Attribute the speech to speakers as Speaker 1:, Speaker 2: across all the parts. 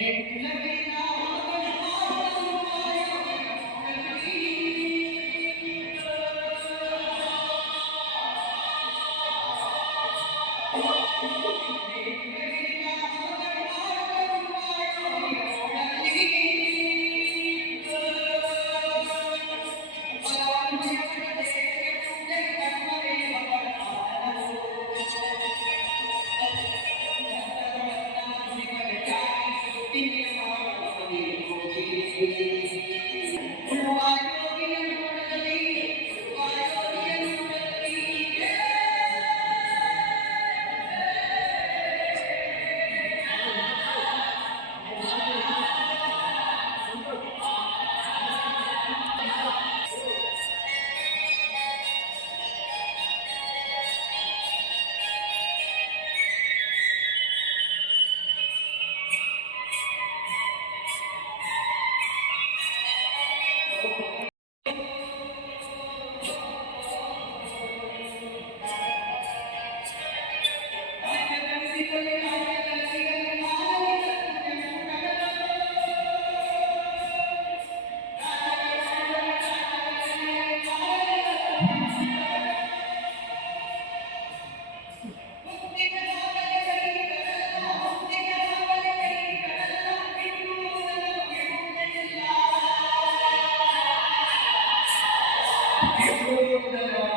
Speaker 1: Amen.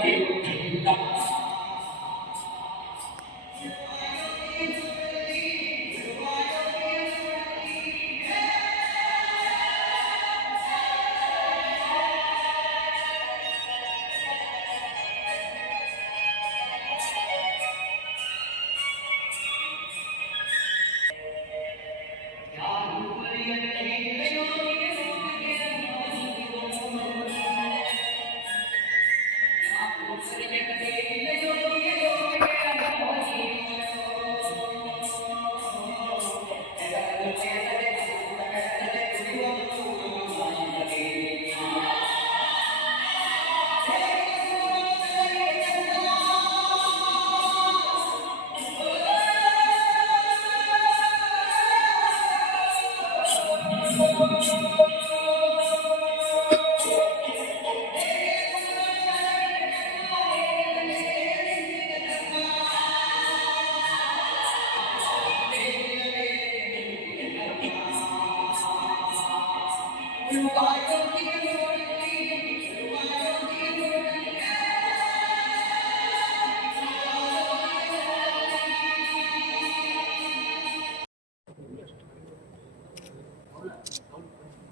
Speaker 1: que 我。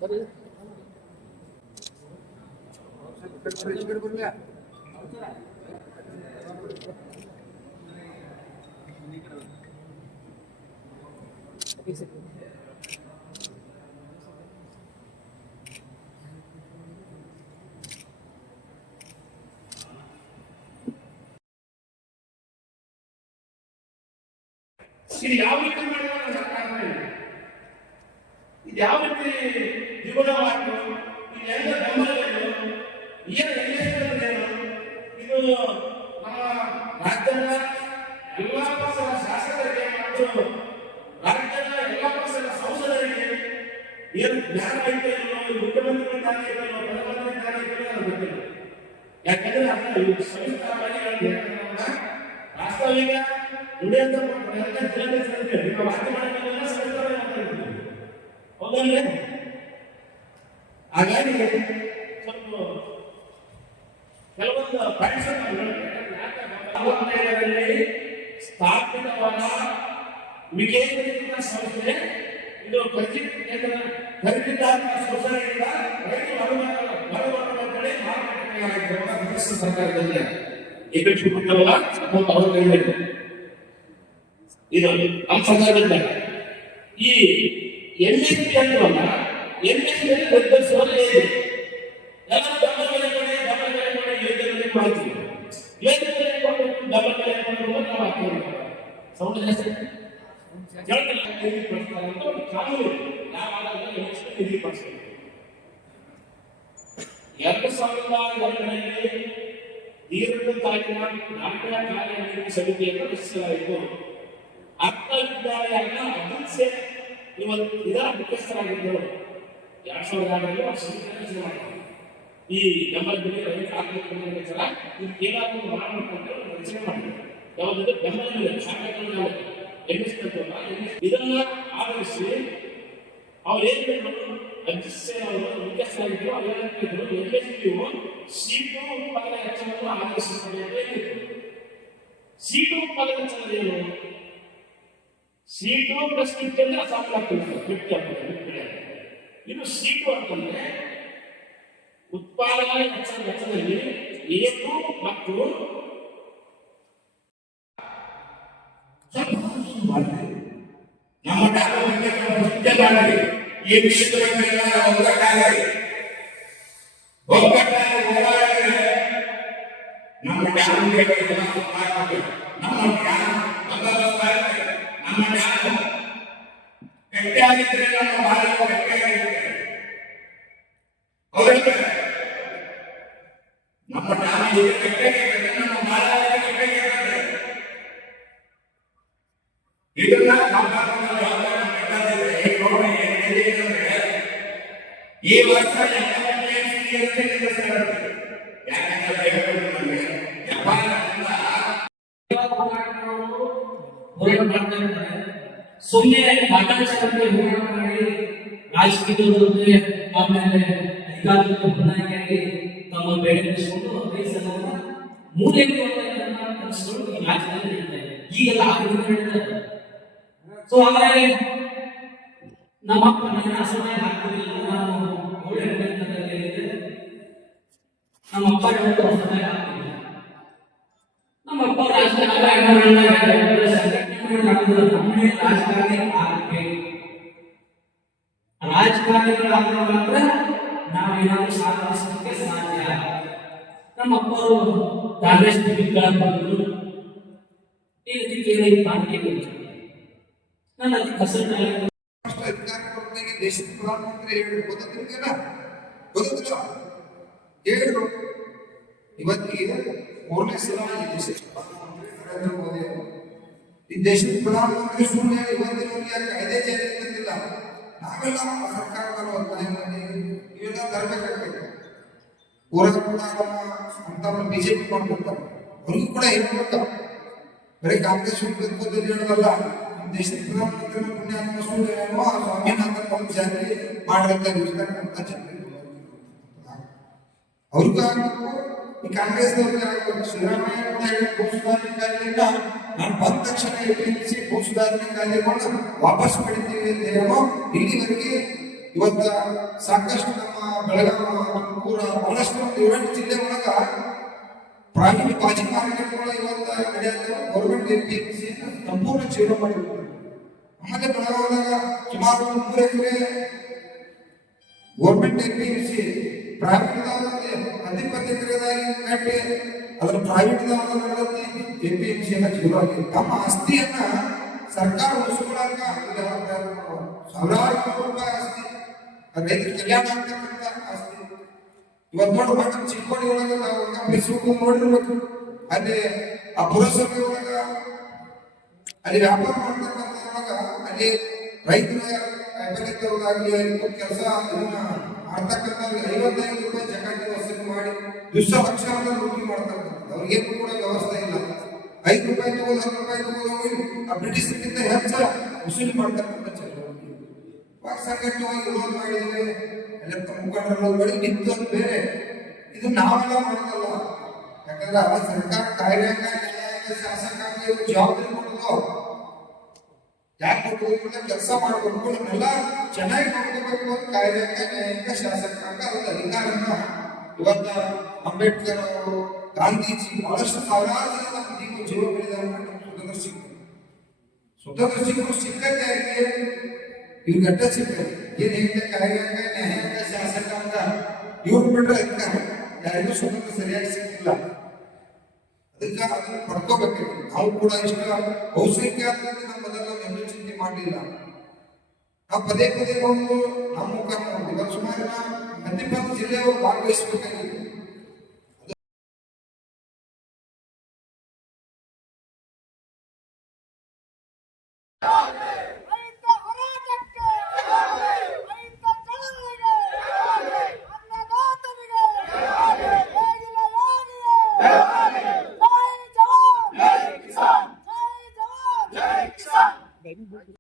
Speaker 1: ಇದು ಯಾವ ರೀತಿ ಮಾಡಿದ್ರೆ ಸರ್ಕಾರ ಇದು ಯಾವ ರೀತಿ ದ್ವಿಗುಣವಾಯ್ತು ಇದು ಎಲ್ಲ ಬೆಂಬಲಗಳು ಏನು ಇದು ನಮ್ಮ ರಾಜ್ಯದ ಎಲ್ಲ ಪಕ್ಷದ ಶಾಸಕರಿಗೆ ರಾಜ್ಯದ ಎಲ್ಲ ಪಕ್ಷದ ಸಂಸದರಿಗೆ ಏನು ಜ್ಞಾನ ಐತೆ ಇಲ್ಲೋ ಈ ಮುಖ್ಯಮಂತ್ರಿ ಜ್ಞಾನ ಐತೆ ಇಲ್ಲೋ ಪ್ರಧಾನಮಂತ್ರಿ ಜ್ಞಾನ ಐತೆ ಇಲ್ಲೋ ನನಗೆ ಗೊತ್ತಿಲ್ಲ. ಯಾಕಂದ್ರೆ ಅದನ್ನ ಸವಿಸ್ತಾರವಾಗಿ ವಾಸ್ತವಿಕ ಜಿಲ್ಲಾಡಳಿತ ನಿಮ್ಮ ವಾಕ್ಯ ಮಾಡೋದನ್ನೆಲ್ಲ ಸವಿಸ್ತಾರವಾಗಿ ಹೌದಲ್ವೇ ಹಾಗಾಗಿ ಸ್ವಲ್ಪ ಕೆಲವೊಂದು ಪರಿಸರದಲ್ಲಿ ಸ್ಥಾಪಿತವಾದ ವಿಕೇಂದ್ರೀಕೃತ ಸಂಸ್ಥೆ, ಇದು ಖರ್ಚಿತ ಕೇಂದ್ರ ಖರೀದಿದಾರರ ಶೋಷಣೆಯಿಂದ ರೈತ ಹೊರವರ್ಗದ ಹೊರವರ್ಗದ ಕಡೆ ಮಾರುಕಟ್ಟೆಯಾಗಿರುವ ಸರ್ಕಾರದಲ್ಲಿ. ಏಕೀಕೃತವಲ್ಲ ಮತ್ತು ಅವರು ಕೈಯಲ್ಲಿ ಇದು ನಮ್ಮ ಈ ಎನ್ಎಸ್ಪಿ ಅನ್ನುವಲ್ಲ ಎನ್ಎಸ್ಪಿ ನಿರ್ಧರಿಸುವಲ್ಲಿ ಹೇಗೆ ಎಲ್ಲ ಡಬಲ್ ಬೆಲೆ ಕೊಡಿ ಡಬಲ್ ಬೆಲೆ ಕೊಡಿ ಯೋಜನೆ ಮಾಡ್ತೀವಿ ಯೋಜನೆ ಕೊಟ್ಟು ಡಬಲ್ ಬೆಲೆ ಕೊಡೋದು ನಾವು ಹಾಕ್ತೀವಿ ಸೌಂಡ್ ಜಾಸ್ತಿ ಜನತೆಲ್ಲ ನಿಧಿ ಪಡಿಸ್ತಾರೆ ಅಂತ ಒಂದು ಕಾನೂನು ಇದೆ. ಯಾವ ಆಧಾರದಲ್ಲಿ ಹೆಚ್ಚು ನಿಧಿ ಪಡಿಸ್ಬೇಕು ಎರಡು ಸಾವಿರದ ಎರಡರಲ್ಲಿ ದೀರ್ಘಕಾಲೀನ ನಾಲ್ಕನೇ ಕಾರ್ಯನಿರ್ವಹಣೆ ಸಮಿತಿಯನ್ನು ರಚಿಸಲಾಯಿತು ಅರ್ಥ ವಿದ್ಯಾಲಯನ ಅಭಿವೃದ್ಧಿ
Speaker 2: ಇವತ್ತು ಇದರ ಮುಖ್ಯಸ್ಥರಾಗಿದ್ದರು ಎರಡ್ ಸಾವಿರದ ಆರರಲ್ಲಿ ಸಂಘಟನೆ ಸಂವಿಧಾನ ಈ ಬೆಂಬಲ ಬೆಲೆ ರೈತ ಆತ್ಮಹತ್ಯೆ ಇದು ಏನಾದ್ರು ಒಂದು ರಚನೆ ಮಾಡಿದ್ರು. ಯಾವುದಂದ್ರೆ ಬೆಂಬಲ ಬೆಲೆ ಸಾಕಾಗಲ್ಲ ಎನ್ನಿಸ್ತಲ್ಲ ಇದನ್ನ ಆಧರಿಸಿ ಅವ್ರು ಏನ್ ಹೇಳಿದ್ರು ಅಧ್ಯಕ್ಷ ಅವರು ಪಿ ಸೀಟು ಉತ್ಪಾದನೆ ಹೆಚ್ಚಳವನ್ನು ಹೇಳಿದ್ರು. ಸೀಟು ಉತ್ಪಾದನೆ ಹೆಚ್ಚಳ ಏನು? ಸೀಟು ಪ್ಲಸ್ ಫಿಫ್ಟಿ ಅಂದ್ರೆ ಸಾಕಾಗ್ತದೆ ಆಗ್ತದೆ. ಇನ್ನು ಸೀಟು ಅಂತಂದ್ರೆ ಉತ್ಪಾದನೆ ವೆಚ್ಚ ವೆಚ್ಚದಲ್ಲಿ ಏನು ಮತ್ತು
Speaker 3: ನಮ್ಮ ಮುಖ್ಯವಾಗಿ ಈ ವಿಷಯದ ಹೋರಾಡಿದ್ರೆ ನಮ್ಮ ಡಾಕ್ಟರ್ ನಮ್ಮ ನಮ್ಮ ಜ್ಞಾನ ಗಟ್ಟಿಯಾಗಿದ್ರೆ ನಮ್ಮ ಭಾರತ ಗಟ್ಟಿಯಾಗಿರುತ್ತೆ
Speaker 4: ಸುಮ್ಮನೆ ಕಾಟಾಚಾರಕ್ಕೆ ಹೋರಾಟ ಮಾಡಿ ರಾಜಕೀಯದೊಂದಿಗೆ ಆಮೇಲೆ ಅಧಿಕಾರಿಗಳು ಹೊಂದಾಣಿಕೆಯಾಗಿ ತಮ್ಮ ಬೇಡಿಕೊಂಡು ಆರೋಗ್ಯ ನಡೀತಾ ಇದೆ. ಸೊ ಹಾಗಾಗಿ ನಮ್ಮ ಅಪ್ಪ ನನ್ನ ಆಗ್ತಿರಲಿಲ್ಲ. ನಾನು ಒಳ್ಳೆ ನಮ್ಮ ಅಪ್ಪ ಅಸಮಾಯ ಆಗ್ತಿಲ್ಲ ನಮ್ಮ ಅಪ್ಪ ರಾಜಕಾರಣ ನಮ್ಮನೆ ರಾಜಕಾರಣಿ ಆಗಬೇಕು. ರಾಜಕಾರಣಿಗಳಾದ್ರೆ ಮಾತ್ರ ನಾವೇನಾದ್ರೂ ಸಾಧಿಸಲಿಕ್ಕೆ ಸಾಧ್ಯ ನಮ್ಮ ಅಪ್ಪರು ಕಾಂಗ್ರೆಸ್ ಬಂದರು. ಈ ಇದಕ್ಕೆ ಏನೈತೆ ಗೊತ್ತಿಲ್ಲ ನಾನು ಅದಕ್ಕೆ
Speaker 5: ರಾಷ್ಟ್ರ ಅಧಿಕಾರ ಕೊಡ್ತಾಗೆ ದೇಶದ ಪ್ರಧಾನಮಂತ್ರಿ ಹೇಳಿ ಗೊತ್ತಿಲ್ಲ ಗೊತ್ತಿಲ್ಲ ಹೇಳಿದ್ರು ಇವತ್ತಿಗೆ ಮೂರನೇ ಸಲ ಈ ದೇಶದ ಪ್ರಧಾನಮಂತ್ರಿ ಸುಮ್ಮನೆ ಇವತ್ತಿನವರೆಗೆ ಕಾಯ್ದೆ ಜಾರಿ ತಂದಿಲ್ಲ ನಾವೆಲ್ಲ ಸರ್ಕಾರದವರು ಒತ್ತಾಯ ಮಾಡಿ ಇವೆಲ್ಲ ತರಬೇಕಾಗ್ತದೆ ಊರಾಗ ಕೂಡ ಅಂತ ಬಿಜೆಪಿ ಮಾಡ್ಕೊಡ್ತಾರೆ. ಅವ್ರಿಗೂ ಕೂಡ ಹೇಳ್ಬೇಕು ಬರೀ ಕಾಂಗ್ರೆಸ್ ಹುಡುಕದಲ್ಲಿ ಹೇಳೋದಲ್ಲ ನಮ್ಮ ದೇಶದ ಪ್ರಧಾನಮಂತ್ರಿ ಪುಣ್ಯಾತ್ಮ ಸೂರ್ಯನೋ ಆ ಸ್ವಾಮಿನಾಥನ್ ಒಂದು ಜಾತಿ ಮಾಡಲಿಕ್ಕೆ ಇರ್ತಕ್ಕಂಥ ಜನರಿಗೆ ಅವ್ರಿಗೂ ಆಗ್ಬೇಕು. ಈ ಕಾಂಗ್ರೆಸ್ದವ್ರಿಗೆ ಆಗ್ಬೇಕು ಸಿದ್ದರಾಮಯ್ಯ ಕೂಡ ಹೇಳಿ ಭೂ ಸುಧಾರಣೆ ಕಾಯ್ದೆಯಿಂದ ನಾನು ಬಂದ ತಕ್ಷಣ ಎಪಿಎಂಸಿ ಭೂ ಸುಧಾರಣೆ ಕಾಯ್ದೆಗಳು ವಾಪಸ್ ಪಡಿತೀವಿ ಅಂತ ಹೇಳೋ ಇಲ್ಲಿವರೆಗೆ ಇವತ್ತ ಸಾಕಷ್ಟು ನಮ್ಮ ಬೆಳಗಾವಿ ತುಮಕೂರು ಬಹಳಷ್ಟು ಒಂದು ಏಳೆಂಟು ಜಿಲ್ಲೆ ಒಳಗ ಪ್ರೈವೇಟ್ ಬಾಜಿ ಮಾರ್ಕೆಟ್ಗಳು ಇವತ್ತು ನಡೆಯುತ್ತೆ ಗೌರ್ಮೆಂಟ್ ಎಪಿಎಂಸಿ ಸಂಪೂರ್ಣ ಜೀವನ ಮಾಡಿರ್ತಾರೆ ಆಮೇಲೆ ಬೆಳಗಾವಿದಾಗ ಸುಮಾರು ಮೂರು ಎಕರೆ ಗೌರ್ಮೆಂಟ್ ಎಪಿಎಂಸಿ ಪ್ರೈವೇಟ್ ಹದಿಪ್ಪತ್ತು ಎಕರೆದಾಗಿ ಕಟ್ಟಿ ಅದರ ಪ್ರೈವೇಟ್ ನಡೆದೈತಿ ಎಪಿಎಂಸಿ ಎಲ್ಲ ಜೀರೋ ಆಗಿದೆ ತಮ್ಮ ಆಸ್ತಿಯನ್ನ ಸರ್ಕಾರ ಉಳಿಸ್ಕೊಳಕ ಈಗ ಸಾವಿರಾರು ಕೋಟಿ ರೂಪಾಯಿ ಆಸ್ತಿ ಅದು ರೈತರ ಕಲ್ಯಾಣ ಆಗ್ತಕ್ಕಂಥ ಆಸ್ತಿ ಇವತ್ತು ನೋಡಿ ಮತ್ತೆ ಚಿಕ್ಕೋಡಿ ಒಳಗ ನಾವು ಫೇಸ್ಬುಕ್ ನೋಡಿರ್ಬೇಕು ಅಲ್ಲಿ ಆ ಪುರಸಭೆ ಒಳಗ ಅಲ್ಲಿ ವ್ಯಾಪಾರ ಮಾಡ್ತಕ್ಕಂಥದ್ರೊಳಗ ಅಲ್ಲಿ ರೈತರ ಬೆಳೆದವ್ರಿಗಾಗಲಿ ಕೆಲಸ ಇದನ್ನ ಮಾಡ್ತಕ್ಕಂಥವ್ರಿಗೆ ಐವತ್ತೈದು ರೂಪಾಯಿ ಜಕಾತಿ ವಸೂಲಿ ಮಾಡಿ ದುಷ್ಟ ಲಕ್ಷಾಂತರ ಲೂಟಿ ಮಾಡ್ತಕ್ಕಂಥದ್ದು ಅವ್ರಿಗೇನು ಕೂಡ ವ್ಯವಸ್ಥೆ ಇಲ್ಲ. ಐದು ರೂಪಾಯಿ ತಗೋದು ಹತ್ತು ರೂಪಾಯಿ ತಗೋದು ಆ ಬ್ರಿಟಿಷರ್ಗಿಂತ ಹೆಚ್ಚ ವಸೂಲಿ ಮಾಡ್ತಕ್ಕಂಥ ಚಟುವಟಿಕೆ. ಇವಾಗ ಸಂಘಟನೆವಾಗಿ ವಿರೋಧ ಮಾಡಿದ್ರೆ ಎಲ್ಲ ಮುಖಂಡರ ಬಳಿ ನಿಂತು ಅಂತ ಬೇರೆ ಇದು ನಾವೆಲ್ಲ ಮಾಡೋದಲ್ಲ ಯಾಕಂದ್ರೆ ಆ ಸರ್ಕಾರ ಕಾರ್ಯಾಂಗ ಶಾಸಕಾಂಗ ಜವಾಬ್ದಾರಿ ಕೊಡೋದು. ಯಾಕೆ ಕೊಡೋದ್ರಿಂದ ಕೆಲಸ ಮಾಡ್ಕೊಂಡು ನಮ್ಮೆಲ್ಲ ಚೆನ್ನಾಗಿ ನೋಡ್ಕೋಬೇಕು ಅಂತ ಕಾರ್ಯಾಂಗ ನ್ಯಾಯಾಂಗ ಶಾಸಕಾಂಗ ಅದೊಂದು ಅಧಿಕಾರನ ಇವತ್ತ ಅಂಬೇಡ್ಕರ್ ಅವರು ಗಾಂಧೀಜಿ ಬಹಳಷ್ಟು ಸಾವಿರಾರು ಜನ ನಮ್ಮ ಜೀವ ಜೀವ ಬೆಳೆದವರು ಸ್ವತಂತ್ರ ಸಿಕ್ಕಿದ್ರು ಸ್ವತಂತ್ರ ಸಿಕ್ಕರು ಸಿಕ್ಕಂತೆ ಯಾರಿಗೆ? ಇವ್ರು ಗಡ್ಡ ಸಿಕ್ಕರು ಏನ್ ಹೇಳಿದ ಕಾರ್ಯಾಂಗ ನ್ಯಾಯಾಂಗ ಶಾಸಕಾಂಗ ಇವ್ರು ಬಿಟ್ರೆ ಅಧಿಕಾರ ಯಾರಿಗೂ ಸರಿಯಾಗಿ ಸಿಕ್ಕಿಲ್ಲ. ಅದಕ್ಕೆ ಅದನ್ನ ಪಡ್ಕೋಬೇಕು. ನಾವು ಕೂಡ ಇಷ್ಟ ಬಹುಸಂಖ್ಯಾತರಿಂದ ನಮ್ಮ ಮೊದಲು ಎಲ್ಲೂ ಚಿಂತೆ ಮಾಡಲಿಲ್ಲ ನಾವು ಪದೇ ಪದೇ ಬಂದು ನಮ್ಮ ಮುಖ ಸುಮಾರು ಹದಿಪ್ಪತ್ತು ಜಿಲ್ಲೆಯವರು ಭಾಗವಹಿಸಬೇಕಾಗಿತ್ತು
Speaker 6: ರೈತ